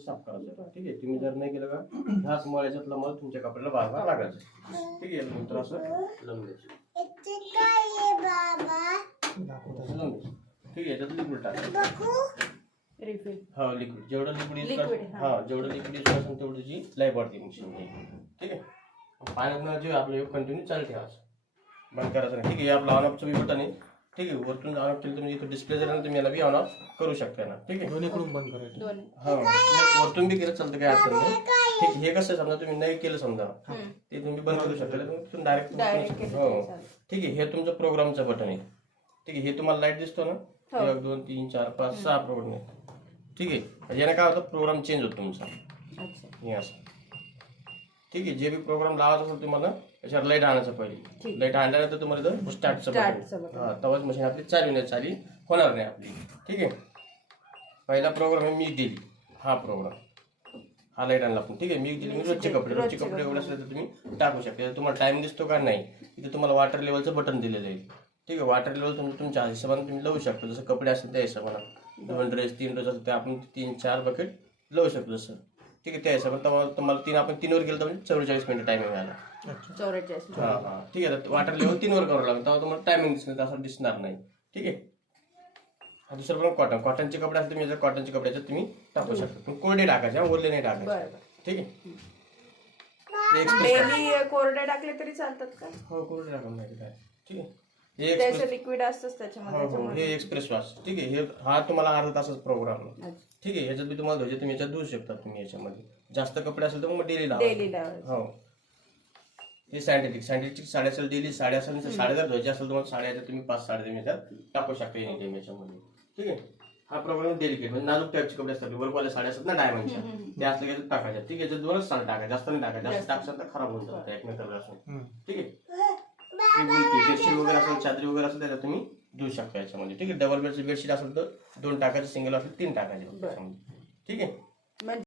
साफ करायचं. ठीक आहे, तुम्ही जर नाही केलं का ह्याच मळ्याच्यातला मळ तुमच्या कपड्याला बार लागायचं. ठीक आहे, नंतर असं लावून द्यायचं. ठीक आहे, याच्यात लिक्विड टाकायचं. रिफिल. हा, लिक्विड जेवढं लिक्विड यूज Liquid, कर, हा जेवढं लिक्विड यूज करशील तेवढी लाईफ वाढते मशीन. ठीक आहे, पाण्यात जे आपलं कंटिन्यू चालू ठेवायचं, बंद करायचं नाही. ठीक आहे, हे आपलं ऑन ऑफचं बी बटन आहे. ठीक आहे, वरतून ऑन ऑफ केलं तुम्ही इथं डिस्प्ले जर तुम्ही याला बी ऑन ऑफ करू शकता ना. ठीक आहे, दोन्हीकडून बंद करायचं. दोन्ही. हा, वरतून बी केलं चालतं, काय अडचण नाही. ठीक, हे कसं समजा तुम्ही नाही केलं समजा ते तुम्ही बंद करू शकता, तुम्ही डायरेक्ट. हो, ठीक आहे, हे तुमचं प्रोग्रामचं बटन आहे. ठीक आहे, हे तुम्हाला लाईट दिसतो ना, 1 2 3 4 5 6 प्रोग्राम आहे. ठीक आहे, याने काय होतं, प्रोग्राम चेंज होतो तुमचा. हे असं. ठीक आहे, जे बी प्रोग्राम लावायचा असेल तुम्हाला त्याच्यावर लाईट आणायचं पहिले. लाईट आणल्यानंतर तुम्हाला इथं स्टार्टचं बटन, हा, तेव्हाच मशीन आपली चालू नाही, चाली होणार नाही आपली. ठीक आहे, पहिला प्रोग्राम आहे मिक्स डेली. हा प्रोग्राम, हा लाईट आणला आपण. ठीक आहे, मिक्स डेली रोजचे कपडे एवढे असले तर तुम्ही टाकू शकता. तुम्हाला टाइम दिसतो का नाही, इथे तुम्हाला वॉटर लेवलचं बटन दिलेलं आहे. ठीक आहे, वॉटर लेवल तुमच्या हिशोबाने तुम्ही लावू शकता. जसं कपडे असेल त्या हिशोबाने 2 ड्रेस 3 ड्रेस असेल तर आपण 3 4 बकेट लावू शकतो जसं. ठीक आहे, त्या हिशोबाने तुम्हाला आपण 3 वर गेलं तर म्हणजे 44 मिनिट टायमिंग मिळाला. 44. हा हा, ठीक आहे, वॉटर लेवल 3 वर करावं लागेल तेव्हा तुम्हाला टायमिंग दिसणार, असं दिसणार नाही. ठीक आहे, दुसरं पण कॉटनचे कपडे असतील तुम्ही कॉटनचे कपड्याचे तुम्ही टाकू शकता, पण कोरडे टाकायचे, ओरले नाही टाकायचे. ठीक आहे, डेली कोरडे टाकले तरी चालतात का? हो, कोरडे टाका माहिती काय. ठीक आहे, त्याचं लिक्विड असतंच त्याच्यामध्ये. हे एक्सप्रेस वॉश. ठीक आहे, हे हा तुम्हाला अर्धा तासाचा प्रोग्राम आहे. ठीक आहे, ह्याच्यात बी तुम्हाला धुवायचे, तुम्ही याच्यात धुवू शकता. तुम्ही याच्यामध्ये जास्त कपडे असेल तर मग डेली लावा. हो, हे सायंटिफिक साडी असेल, डेली साडी असेल, साड्या जर धुवायची असेल तुम्हाला साड्या तुम्ही 5 साड्या तुम्ही याच्यात टाकू शकता याच्यामध्ये. ठीक आहे, हा प्रोग्राम डेलिकेट म्हणजे नाजूक टाईपचे कपडे असतात, वर्कवाले साड्या असतात ना डायमंडच्या, ते असल्या की टाकायच्या. ठीक आहे, याच्यात 2च साड्या टाकायच्या, जास्त नाही टाकायच्या. जास्त टाकशाल तर खराब होऊन जातात एकमेकाला असून. ठीक आहे, बेडशीट वगैरे असेल, चादरी वगैरे असेल त्याच्यात तुम्ही देऊ शकता याच्यामध्ये. ठीक आहे, डबल बेडची बेडशीट असेल तर 2 टाकायचे, सिंगल असेल 3 टाकायचे. ठीक आहे.